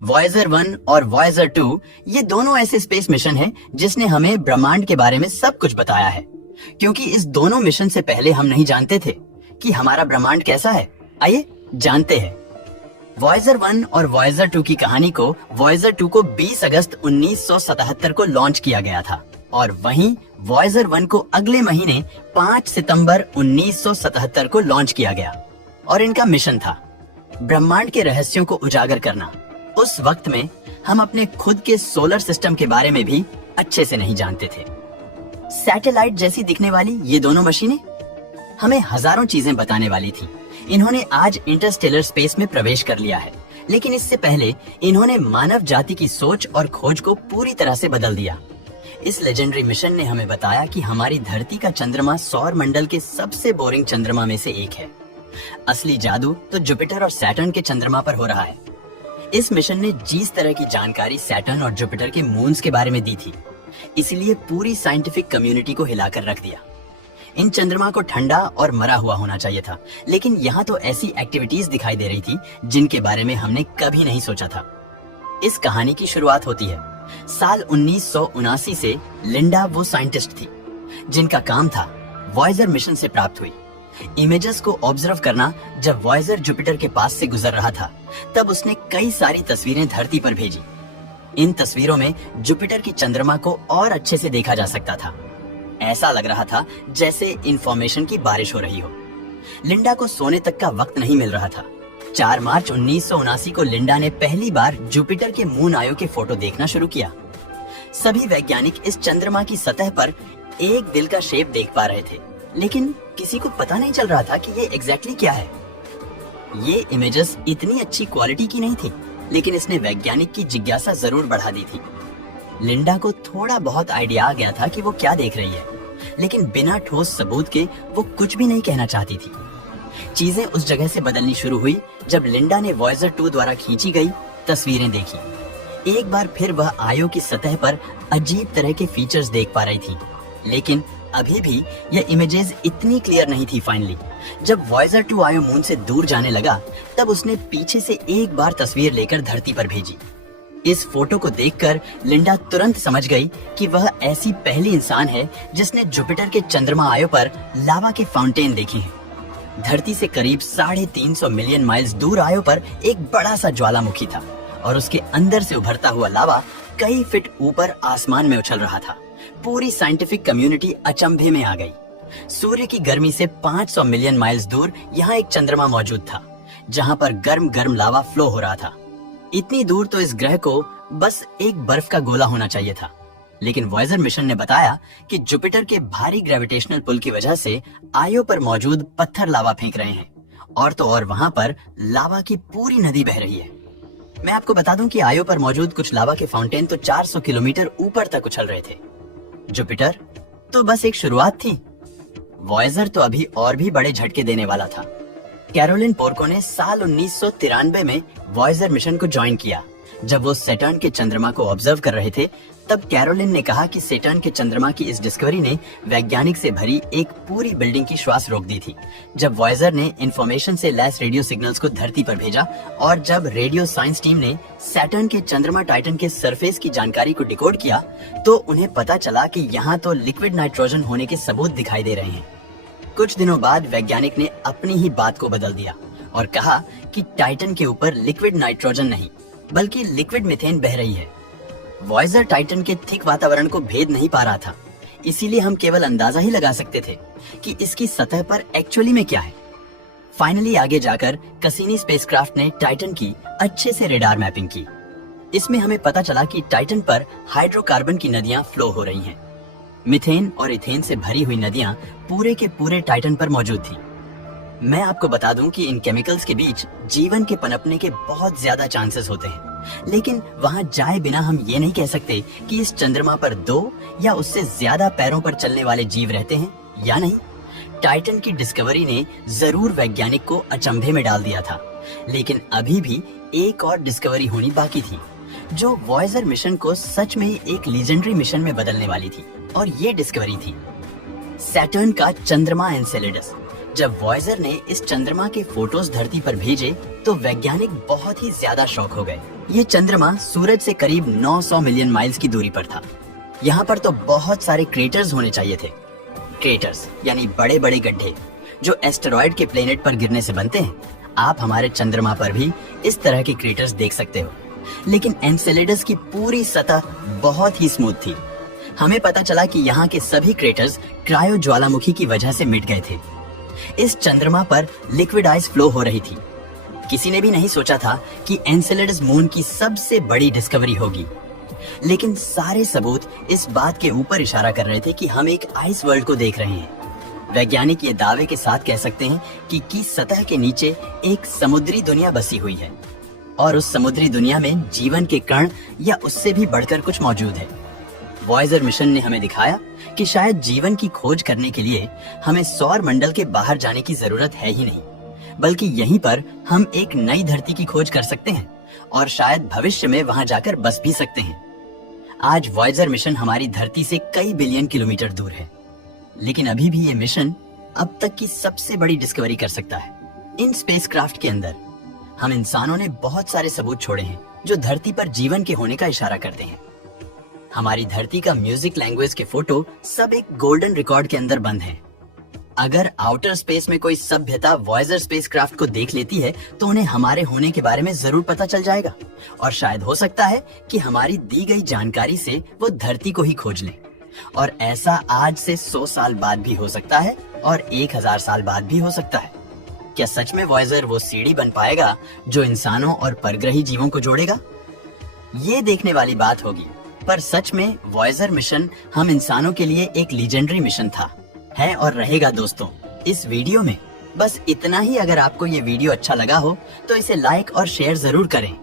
Voyager 1 और Voyager 2 ये दोनों ऐसे स्पेस मिशन हैं जिसने हमें ब्रह्मांड के बारे में सब कुछ बताया है। क्योंकि इस दोनों मिशन से पहले हम नहीं जानते थे कि हमारा ब्रह्मांड कैसा है। आइए जानते हैं। वॉयेजर 1 और वॉयेजर 2 की कहानी को वॉयेजर 2 को 20 अगस्त 1977 को लॉन्च किया गया था और वहीं वॉयेजर 1 को अगले महीने 5 सितंबर 1977 को लॉन्च किया गया और इनका मिशन था ब्रह्मांड के रहस्यों को उजागर करना। उस वक्त में हम अपने खुद के सोलर सिस्टम के बारे में भी अच्छे से नहीं जानते थे। सैटेलाइट जैसी दिखने वाली ये दोनों मशीनें हमें हजारों चीजें बताने वाली थी। इन्होंने आज इंटरस्टेलर स्पेस में प्रवेश कर लिया है, लेकिन इससे पहले इन्होंने मानव जाति की सोच और खोज को पूरी तरह से बदल दिया। इस लेजेंडरी मिशन ने हमें बताया कि हमारी धरती का चंद्रमा सौर मंडल के सबसे बोरिंग चंद्रमा में से एक है। असली जादू तो जुपिटर और सैटर्न के चंद्रमा पर हो रहा है। इस मिशन ने जिस तरह की जानकारी सैटर्न और जुपिटर के मून्स के बारे में दी थी, इसलिए पूरी साइंटिफिक कम्युनिटी को हिलाकर रख दिया। इन चंद्रमा को ठंडा और मरा हुआ होना चाहिए था, लेकिन यहाँ तो ऐसी एक्टिविटीज दिखाई दे रही थी जिनके बारे में हमने कभी नहीं सोचा था। इस कहानी की शुरुआत होती है साल 1979 से। लिंडा वो साइंटिस्ट थी जिनका काम था वॉयेजर मिशन से प्राप्त हुई इमेजेस को ऑब्जर्व करना। जब वॉयेजर जुपिटर के पास से गुजर रहा था, तब उसने कई सारी तस्वीरें धरती पर भेजी। इन तस्वीरों में जुपिटर की चंद्रमा को और अच्छे से देखा जा सकता था। ऐसा लग रहा था जैसे इंफॉर्मेशन की बारिश हो रही हो। लिंडा को सोने तक का वक्त नहीं मिल रहा था। 4 मार्च 1979 को लिंडा ने पहली बार जुपिटर के मून आयो के फोटो देखना शुरू किया। सभी वैज्ञानिक इस चंद्रमा की सतह पर एक दिल का शेप देख पा रहे थे, लेकिन किसी को पता नहीं चल रहा था कि ये एग्जैक्टली क्या है। ये इमेजेस इतनी अच्छी क्वालिटी की नहीं थी, लेकिन इसने वैज्ञानिक की जिज्ञासा जरूर बढ़ा दी थी। लिंडा को थोड़ा बहुत आइडिया आ गया था कि वो क्या देख रही है, लेकिन बिना ठोस सबूत के वो कुछ भी नहीं कहना चाहती थी। चीजें उस जगह से बदलनी शुरू हुई जब लिंडा ने वॉयेजर 2 द्वारा खींची गई तस्वीरें देखी। एक बार फिर वह आयो की सतह पर अजीब तरह के फीचर्स देख पा रही थी, लेकिन अभी भी यह इमेजेस इतनी क्लियर नहीं थी। फाइनली जब वॉयेजर 2 आयो मून से दूर जाने लगा, तब उसने पीछे से एक बार तस्वीर लेकर धरती पर भेजी। इस फोटो को देखकर लिंडा तुरंत समझ गई कि वह ऐसी पहली इंसान है जिसने जुपिटर के चंद्रमा आयो पर लावा के फाउंटेन देखे हैं। धरती से करीब 350 मिलियन माइल्स दूर आयो पर एक बड़ा सा ज्वालामुखी था और उसके अंदर से उभरता हुआ लावा कई फीट ऊपर आसमान में उछल रहा था। पूरी साइंटिफिक कम्युनिटी अचंभे में आ गई। सूर्य की गर्मी से 500 मिलियन माइल्स दूर यहाँ एक चंद्रमा मौजूद था, जहाँ पर गर्म गर्म लावा फ्लो हो रहा था। इतनी दूर तो इस ग्रह को बस एक बर्फ का गोला होना चाहिए था, लेकिन वॉयेजर मिशन ने बताया कि जुपिटर के भारी ग्रेविटेशनल पुल की वजह से आयो पर मौजूद पत्थर लावा फेंक रहे हैं, और तो और वहाँ पर लावा की पूरी नदी बह रही है। मैं आपको बता दूं कि आयो पर मौजूद कुछ लावा के फाउंटेन तो 400 किलोमीटर ऊपर तक उछल रहे थे। जुपिटर तो बस एक शुरुआत थी। वॉयेजर तो अभी और भी बड़े झटके देने वाला था। कैरोलिन पोर्को ने साल 1993 में वॉयेजर मिशन को ज्वाइन किया। जब वो सैटर्न के चंद्रमा को ऑब्जर्व कर रहे थे, तब कैरोलिन ने कहा कि सैटर्न के चंद्रमा की इस डिस्कवरी ने वैज्ञानिक से भरी एक पूरी बिल्डिंग की श्वास रोक दी थी। जब वॉयेजर ने इंफॉर्मेशन से लैस रेडियो सिग्नल्स को धरती पर भेजा और जब रेडियो साइंस टीम ने सैटर्न के चंद्रमा टाइटन के सरफेस की जानकारी को डिकोड किया, तो उन्हें पता चला कि यहाँ तो लिक्विड नाइट्रोजन होने के सबूत दिखाई दे रहे हैं। कुछ दिनों बाद वैज्ञानिक ने अपनी ही बात को बदल दिया और कहा कि टाइटन के ऊपर लिक्विड नाइट्रोजन नहीं, बल्कि लिक्विड मीथेन बह रही है। वॉयेजर टाइटन के थिक वातावरण को भेद नहीं पा रहा था, इसीलिए हम केवल अंदाजा ही लगा सकते थे कि इसकी सतह पर एक्चुअली में क्या है। फाइनली आगे जाकर कसीनी स्पेसक्राफ्ट ने टाइटन की अच्छे से रेडार मैपिंग की। इसमें हमें पता चला कि टाइटन पर हाइड्रोकार्बन की नदियां फ्लो हो रही हैं। मीथेन और इथेन से भरी हुई नदियां पूरे के पूरे टाइटन पर मौजूद थी। मैं आपको बता दूं कि इन केमिकल्स के बीच जीवन के पनपने के बहुत ज्यादा चांसेस होते हैं, लेकिन वहां जाए बिना हम ये नहीं कह सकते कि इस चंद्रमा पर 2 या उससे ज्यादा पैरों पर चलने वाले जीव रहते हैं या नहीं। टाइटन की डिस्कवरी ने जरूर वैज्ञानिक को अचंभे में डाल दिया था, लेकिन अभी भी एक और डिस्कवरी होनी बाकी थी, जो वॉयेजर मिशन को सच में एक लीजेंडरी मिशन में बदलने वाली थी। और ये डिस्कवरी थी सैटर्न का चंद्रमा एनसेलेडस। जब वॉयेजर ने इस चंद्रमा के फोटोज धरती पर भेजे, तो वैज्ञानिक बहुत ही ज्यादा शॉक हो गए। ये चंद्रमा सूरज से करीब 900 मिलियन माइल्स की दूरी पर था। यहाँ पर तो बहुत सारे क्रेटर्स होने चाहिए थे। क्रेटर्स यानी बड़े बड़े गड्ढे जो एस्टेरॉयड के प्लेनेट पर गिरने से बनते हैं। आप हमारे चंद्रमा पर भी इस तरह के क्रेटर्स देख सकते हो, लेकिन एनसेलेडस की पूरी सतह बहुत ही स्मूथ थी। हमें पता चला कि यहाँ के सभी क्रेटर्स क्रायो ज्वालामुखी की वजह से मिट गए थे। इस चंद्रमा पर लिक्विड आइस फ्लो हो रही थी। किसी ने भी नहीं सोचा था कि एनसेलेडस मून की सबसे बड़ी डिस्कवरी होगी, लेकिन सारे सबूत इस बात के ऊपर इशारा कर रहे थे कि हम एक आइस वर्ल्ड को देख रहे हैं। वैज्ञानिक ये दावे के साथ कह सकते हैं कि सतह के नीचे एक समुद्री दुनिया बसी हुई है और उस समुद्री दुनिया में जीवन के कण या उससे भी बढ़कर कुछ मौजूद है। वॉयेजर मिशन ने हमें दिखाया कि शायद जीवन की खोज करने के लिए हमें सौर मंडल के बाहर जाने की जरूरत है ही नहीं, बल्कि यहीं पर हम एक नई धरती की खोज कर सकते हैं और शायद भविष्य में वहां जाकर बस भी सकते हैं। आज वॉयेजर मिशन हमारी धरती से कई बिलियन किलोमीटर दूर है, लेकिन अभी भी ये मिशन अब तक की सबसे बड़ी डिस्कवरी कर सकता है। इन स्पेसक्राफ्ट के अंदर हम इंसानों ने बहुत सारे सबूत छोड़े हैं जो धरती पर जीवन के होने का इशारा करते हैं। हमारी धरती का म्यूजिक लैंग्वेज के फोटो सब एक गोल्डन रिकॉर्ड के अंदर बंद हैं। अगर आउटर स्पेस में कोई सभ्यता वॉयेजर स्पेसक्राफ्ट को देख लेती है तो उन्हें हमारे होने के बारे में जरूर पता चल जाएगा और शायद हो सकता है कि हमारी दी गई जानकारी से वो धरती को ही खोज लें। और ऐसा आज से 100 साल बाद भी हो सकता है और 1000 साल बाद भी हो सकता है। क्या सच में वॉयेजर वो सीढ़ी बन पाएगा जो इंसानों और परग्रही जीवों को जोड़ेगा? ये देखने वाली बात होगी, पर सच में वॉयेजर मिशन हम इंसानों के लिए एक लीजेंडरी मिशन था, है और रहेगा। दोस्तों, इस वीडियो में बस इतना ही। अगर आपको ये वीडियो अच्छा लगा हो तो इसे लाइक और शेयर जरूर करें।